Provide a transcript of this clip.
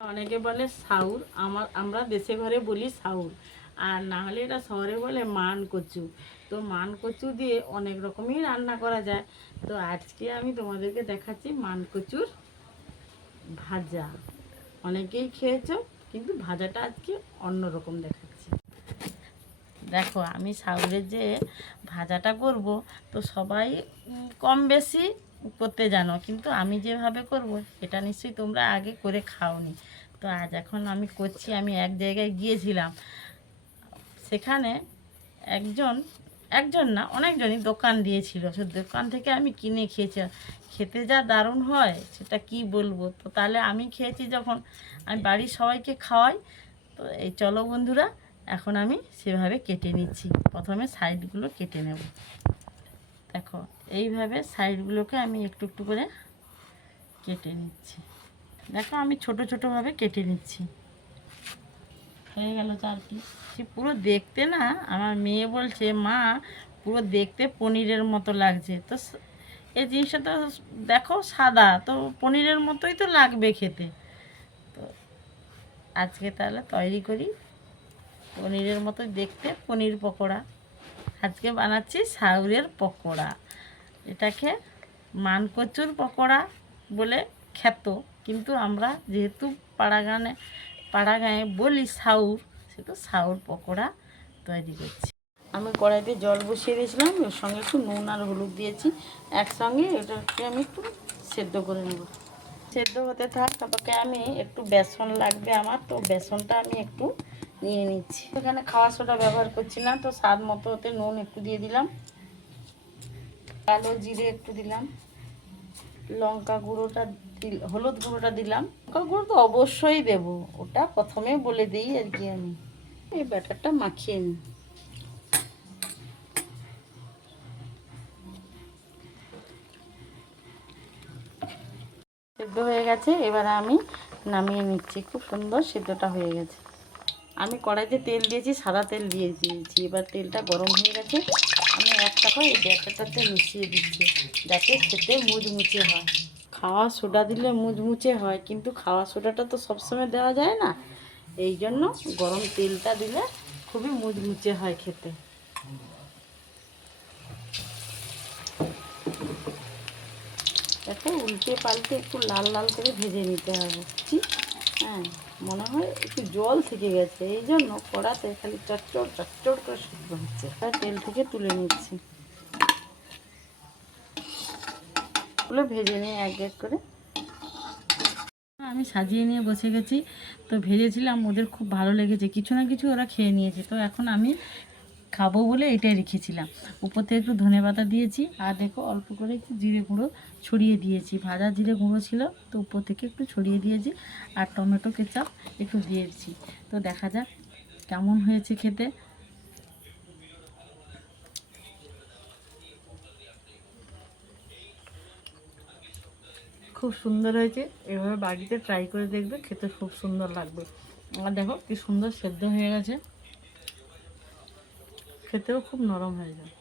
অনেকে বলে সাউর, আমরা দেশে ঘরে বলি সাউর, আর না হলে এটা শহরে বলে মান কচু। তো মান কচু দিয়ে অনেক রকমই রান্না করা যায়। তো আজকে আমি তোমাদেরকে দেখাচ্ছি মান কচুর ভাজা। অনেকেই খেয়েছো, কিন্তু ভাজাটা আজকে অন্যরকম দেখাচ্ছি। দেখো, আমি সাউরের যে ভাজাটা করব, তো সবাই কম বেশি করতে জানো, কিন্তু আমি যেভাবে করব এটা নিশ্চয়ই তোমরা আগে করে খাওনি। তো আজ এখন আমি করছি। আমি এক জায়গায় গিয়েছিলাম, সেখানে একজন একজন না অনেকজনই দোকান দিয়েছিল। সে দোকান থেকে আমি কিনে খেয়েছি, খেতে যা দারুণ হয় সেটা কি বলবো। তো তাহলে আমি খেয়েছি যখন, আমি বাড়ির সবাইকে খাওয়াই। তো এই চলো বন্ধুরা, এখন আমি সেভাবে কেটে নিচ্ছি। প্রথমে সাইডগুলো কেটে নেব। দেখো, এইভাবে সাইডগুলোকে আমি একটু একটু করে কেটে নিচ্ছি। দেখো, আমি ছোট ছোটোভাবে কেটে নিচ্ছি। হয়ে গেল 4 পিস। সে পুরো দেখতে না, আমার মেয়ে বলছে মা পুরো দেখতে পনিরের মতো লাগছে। তো এই জিনিসটা তো দেখো সাদা, তো পনিরের মতোই তো লাগবে খেতে। তো আজকে তাহলে তৈরি করি পনিরের মতো দেখতে পনির পকোড়া। আজকে বানাচ্ছি সাউরের পকোড়া। এটাকে মানকচুর পকোড়া বলে খ্যাত, কিন্তু আমরা যেহেতু পাড়াগাঁয়ে বলি সাউর, সেহেতু সাউর পকোড়া তৈরি করছি। আমি কড়াইতে জল বসিয়ে দিয়েছিলাম, ওর সঙ্গে একটু নুন আর হলুদ দিয়েছি একসঙ্গে। এটাকে আমি একটু সেদ্ধ করে নেব। সেদ্ধ হতে থাক, তারপরে আমি একটু বেসন লাগবে আমার, তো বেসনটা আমি একটু নিয়ে নিচ্ছি। এখানে খাওয়া সোডা ব্যবহার করছি না, তো স্বাদ মতো হতে নুন একটু দিয়ে দিলাম, কালো জিরে একটু দিলাম, লঙ্কা গুঁড়োটা হলুদ গুঁড়োটা দিলাম। লঙ্কা গুঁড়ো তো অবশ্যই দেব, ওটা প্রথমে বলে দিই আর কি। আমি এই ব্যাটারটা মাখিয়ে নিই। সেদ্ধ হয়ে গেছে, এবার আমি নামিয়ে নিচ্ছি। খুব সুন্দর সেদ্ধটা হয়ে গেছে। আমি কড়াইতে তেল দিয়েছি, সাদা তেল দিয়ে দিয়েছি। এবার তেলটা গরম হয়ে গেছে, আমি একটা করে এই ব্যাটারটাতে মিশিয়ে দিচ্ছি, যাতে খেতে মুচমুচে হয়। খাওয়া সোডা দিলে মুচমুচে হয়, কিন্তু খাওয়া সোডাটা তো সবসময় দেওয়া যায় না। এই জন্য গরম তেলটা দিলে খুবই মুচমুচে হয় খেতে। দেখো, উল্টে পাল্টে একটু লাল লাল করে ভেজে নিতে হবে। হ্যাঁ, মনে হয় একটু জল থেকে গেছে, এই জন্য কড়াতে খালি চটচড় চটচড় করে সিদ্ধ হচ্ছে। আর তেল থেকে তুলে নিচ্ছি, ওগুলো ভেজে নিয়ে এক এক করে আমি সাজিয়ে নিয়ে বসে গেছি। তো ভেজেছিলাম, ওদের খুব ভালো লেগেছে, কিছু না কিছু ওরা খেয়ে নিয়েছে। তো এখন আমি খাবো বলে এটাই রেখেছিলাম। উপর থেকে একটু ধনেপাতা দিয়েছি, আর দেখো অল্প করে একটু জিরে গুঁড়ো ছড়িয়ে দিয়েছি। ভাজা জিরে গুঁড়ো ছিল, তো উপর থেকে একটু ছড়িয়ে দিয়েছি, আর টমেটো কেচাপ একটু দিয়েছি। তো দেখা যাক কেমন হয়েছে খেতে। খুব সুন্দর হয়েছে, এভাবে বাড়িতে ট্রাই করে দেখবে, খেতে খুব সুন্দর লাগবে। আর দেখো কি সুন্দর সেদ্ধ হয়ে গেছে, খেতেও খুব নরম হয়ে যায়।